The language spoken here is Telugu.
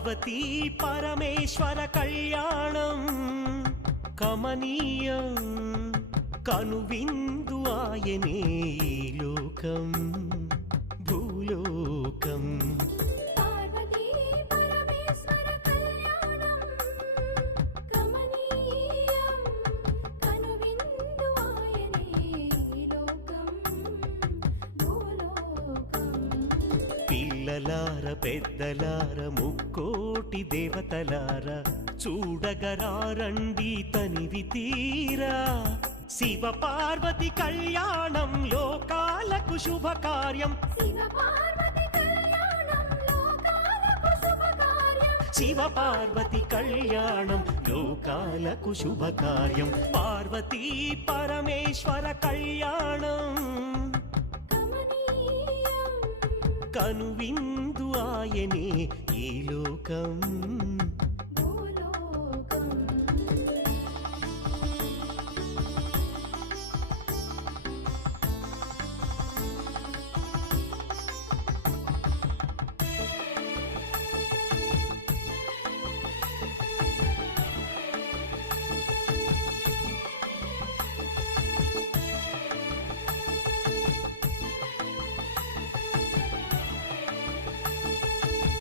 పార్వతీ పరమేశ్వర కళ్యాణం కమనీయం కనువిందు ఆయనే ఈ లోకం భూలోకం. పార్వతీ పరమేశ్వర కళ్యాణం కమనీయం కనువిందు ఆయనే ఈ లోకం భూలోకం. పిల్లలార పెద్దలార ముక్కోటి దేవతలార చూడగరారండి తనివి తీరా. శివ పార్వతి కళ్యాణం లోకాలకు శుభకార్యం. శివ పార్వతి కళ్యాణం లోకాలకు శుభకార్యం. శివ పార్వతి కళ్యాణం లోకాలకు శుభకార్యం. పార్వతీ పరమేశ్వర కళ్యాణం కమనీయం కనువిందు ఆయనే ఈ లోకం